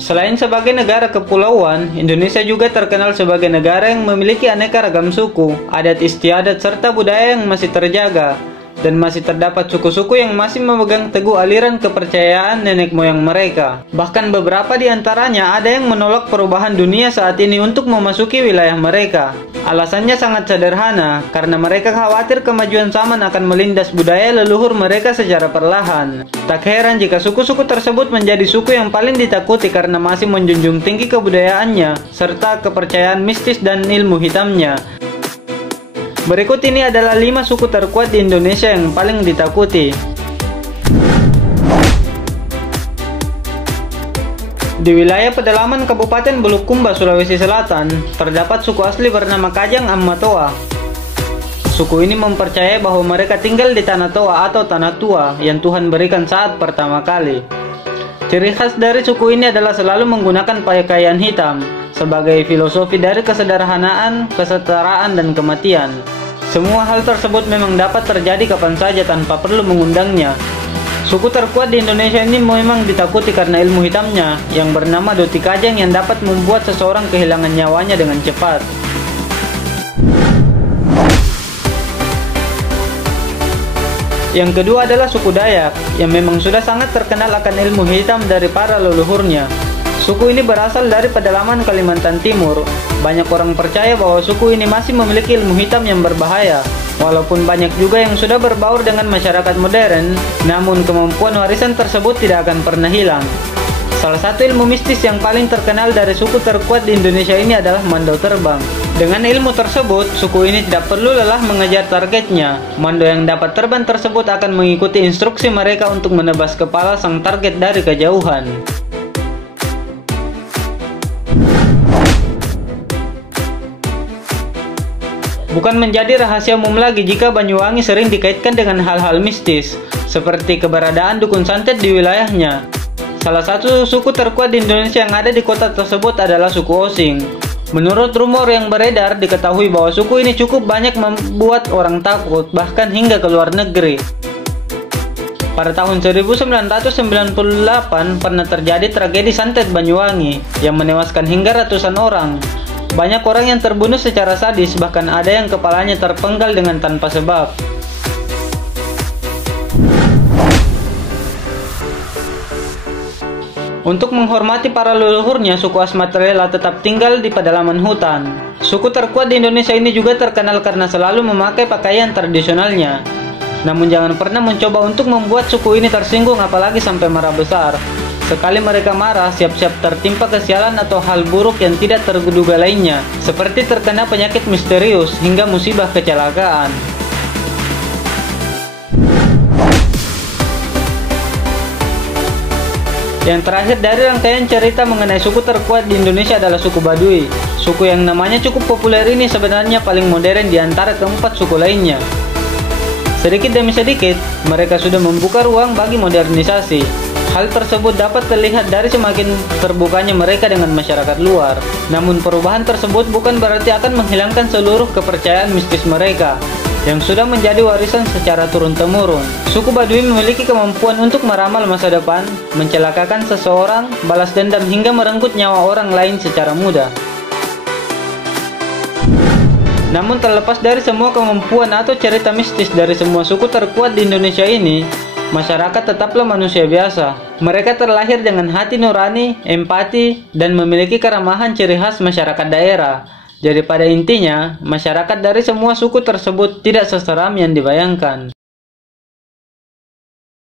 Selain sebagai negara kepulauan, Indonesia juga terkenal sebagai negara yang memiliki aneka ragam suku, adat istiadat, serta budaya yang masih terjaga. Dan masih terdapat suku-suku yang masih memegang teguh aliran kepercayaan nenek moyang mereka. Bahkan beberapa di antaranya ada yang menolak perubahan dunia saat ini untuk memasuki wilayah mereka. Alasannya sangat sederhana, karena mereka khawatir kemajuan zaman akan melindas budaya leluhur mereka secara perlahan. Tak heran jika suku-suku tersebut menjadi suku yang paling ditakuti karena masih menjunjung tinggi kebudayaannya, serta kepercayaan mistis dan ilmu hitamnya. Berikut ini adalah 5 suku terkuat di Indonesia yang paling ditakuti. Di wilayah pedalaman Kabupaten Bulukumba, Sulawesi Selatan, terdapat suku asli bernama Kajang Amatoa. Suku ini mempercayai bahwa mereka tinggal di tanah toa atau tanah tua yang Tuhan berikan saat pertama kali. Ciri khas dari suku ini adalah selalu menggunakan pakaian hitam, sebagai filosofi dari kesederhanaan, kesetaraan, dan kematian. Semua hal tersebut memang dapat terjadi kapan saja tanpa perlu mengundangnya. Suku terkuat di Indonesia ini memang ditakuti karena ilmu hitamnya yang bernama Doti Kajang yang dapat membuat seseorang kehilangan nyawanya dengan cepat. Yang kedua adalah suku Dayak yang memang sudah sangat terkenal akan ilmu hitam dari para leluhurnya. Suku ini berasal dari pedalaman Kalimantan Timur. Banyak orang percaya bahwa suku ini masih memiliki ilmu hitam yang berbahaya. Walaupun banyak juga yang sudah berbaur dengan masyarakat modern, namun kemampuan warisan tersebut tidak akan pernah hilang. Salah satu ilmu mistis yang paling terkenal dari suku terkuat di Indonesia ini adalah mandau terbang. Dengan ilmu tersebut, suku ini tidak perlu lelah mengejar targetnya. Mandau yang dapat terbang tersebut akan mengikuti instruksi mereka untuk menebas kepala sang target dari kejauhan. Bukan menjadi rahasia umum lagi jika Banyuwangi sering dikaitkan dengan hal-hal mistis, seperti keberadaan dukun santet di wilayahnya. Salah satu suku terkuat di Indonesia yang ada di kota tersebut adalah suku Osing. Menurut rumor yang beredar, diketahui bahwa suku ini cukup banyak membuat orang takut, bahkan hingga ke luar negeri. Pada tahun 1998 pernah terjadi tragedi santet Banyuwangi yang menewaskan hingga ratusan orang. Banyak orang yang terbunuh secara sadis, bahkan ada yang kepalanya terpenggal dengan tanpa sebab. Untuk menghormati para leluhurnya, suku Asmat rela tetap tinggal di pedalaman hutan. Suku terkuat di Indonesia ini juga terkenal karena selalu memakai pakaian tradisionalnya. Namun jangan pernah mencoba untuk membuat suku ini tersinggung, apalagi sampai marah besar. Sekali mereka marah, siap-siap tertimpa kesialan atau hal buruk yang tidak terduga lainnya, seperti terkena penyakit misterius hingga musibah kecelakaan. Yang terakhir dari rangkaian cerita mengenai suku terkuat di Indonesia adalah suku Baduy. Suku yang namanya cukup populer ini sebenarnya paling modern di antara keempat suku lainnya. Sedikit demi sedikit, mereka sudah membuka ruang bagi modernisasi. Hal tersebut dapat terlihat dari semakin terbukanya mereka dengan masyarakat luar. Namun perubahan tersebut bukan berarti akan menghilangkan seluruh kepercayaan mistis mereka yang sudah menjadi warisan secara turun-temurun. Suku Baduy memiliki kemampuan untuk meramal masa depan, mencelakakan seseorang, balas dendam hingga merenggut nyawa orang lain secara mudah. Namun terlepas dari semua kemampuan atau cerita mistis dari semua suku terkuat di Indonesia ini, masyarakat tetaplah manusia biasa. Mereka terlahir dengan hati nurani, empati, dan memiliki keramahan ciri khas masyarakat daerah. Jadi pada intinya, masyarakat dari semua suku tersebut tidak seseram yang dibayangkan.